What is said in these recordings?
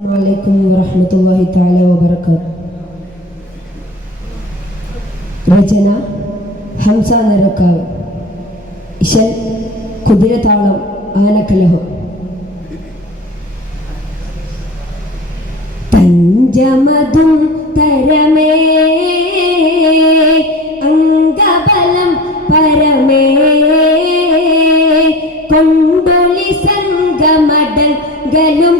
അലൈക്കും വറഹ്മത്തുള്ളാഹി തആല വബറകാതുഹു. രചന ഹംസ നരക്കാവ്. ഇശൽ കുതിരതാളം ആനക്കലഹം. തഞ്ചമതും തരമേ അംഗബലം പരമേ കൊണ്ടൊളി സംഗമടങ്കലും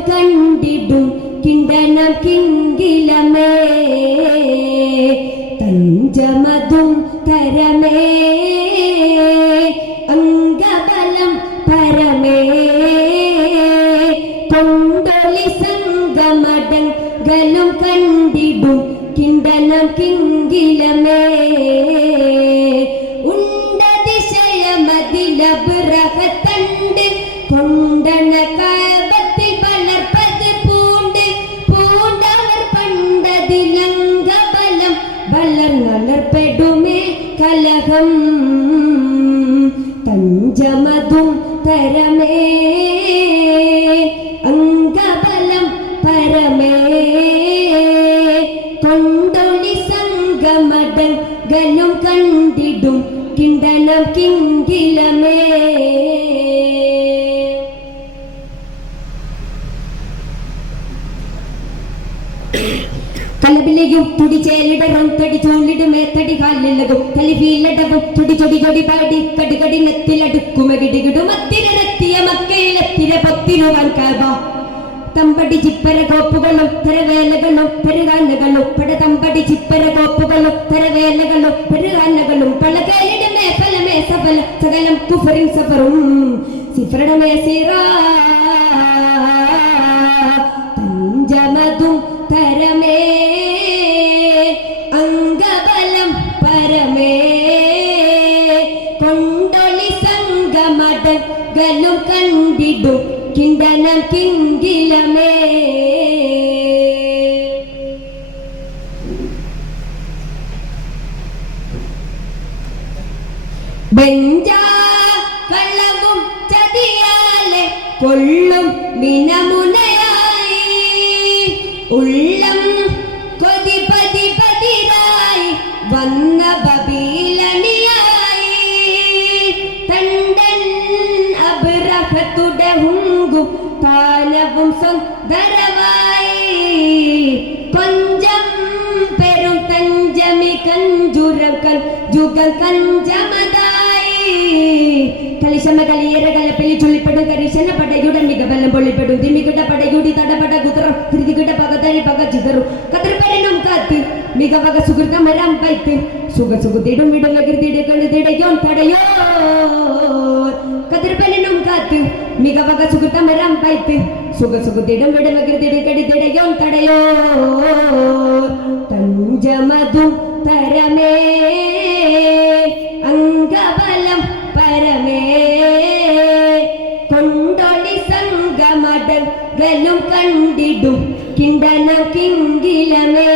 കണ്ടിടും കിണ്ടനം കിങ്കിലമേ തഞ്ചമതും തരമേ അംഗബലം പരമേ കൊണ്ടൊളി സംഗമടങ്കലും കണ്ടിടും കിണ്ടനം കിങ്കിലമേ ഉണ്ടതിശയമതിലബ്രഹത്തണ്ട് കൊണ്ടണ കാപത്തിൽ വളർപ്പത് പൂണ്ട് പൂണ്ടവർ പണ്ടതിലംഗബലം വളർന്നളർപ്പെടുമേ കലഹം തഞ്ചമതും തരമേ അംഗബലം പരമേ കൊണ്ടൊളി സംഗമടങ്കലും കണ്ടിടും കിണ്ടനം കിങ്കിലമേ കലബിലെയും തുടി ചേലിടറും തടി ചോളിടുമേ തടി കാലിലകും കലിഫീലടവും തുടി ചൊടി ചൊടി പാടി കടികടി നെത്തിലടുക്കുമകിടികിടും അത്തിരത്തിയ മക്കയിലെത്തിര പത്തിരുവാൻ കാബ തമ്പടി ചിപ്പര കോപ്പുകളും തെരവേലകളും പെരുകാനകളും പട തമ്പടി ചിപ്പര കോപ്പുകളും തെരവേലകളും പെരുകാനകളും പളകേലിടമേ ഫലമേ സഫല സകലം കുഫറിൻ സഫറും സിഫറടമേ സിറാ തഞ്ചമതും തരമേ അംഗബലം പരമേ കൊണ്ടൊളി സംഗമടങ്കലും കണ്ടിടും കിണ്ടനം കിങ്കിലമേ ബെഞ്ചാ കള്ളവും ചതിയാലെ കൊള്ളും മിനമുനയായി ഉള്ളം കൊതി പതി പതിരായി വന്ന ബബീലണിയായി തണ്ടൻ അബ്രഹത്തുടെ ഹുങ്കും താനവും സുന്ദരമായി കൊഞ്ചം പെരും തഞ്ചമി കഞ്ചുരക്കൽ ജുഗൽ കഞ്ചമതായി കലിശമ കലിയര കലപ്പിലി ചുള്ളിപ്പെടും കരീശന പടയുടെ മികബലം പൊള്ളിപ്പെടും ദിമികിട പടയുടെ തടപട കുതിരം ധൃതികിട പകതരി പക ചിതറും കതിർപ്പരനും കാത്ത് മികവക സുഹൃതമരം പൈത്ത് സുഖ സുഖത്തിടും വിടുന്ന കൃതിയുടെ കഴുതിടയോൻ തടയോ കതിർപ്പരനും കാത്ത് മികവക സുഹൃതമരം പൈത്ത് സുഖ സുഖത്തിടും വിടുന്ന കൃതിയുടെ കഴുതിടയോൻ തടയോ തഞ്ചമതും തരമേ അംഗബലം പരമേ കൊണ്ടൊളി സംഗമടങ്കലും കണ്ടിടും കിണ്ടനം കിങ്കിലമേ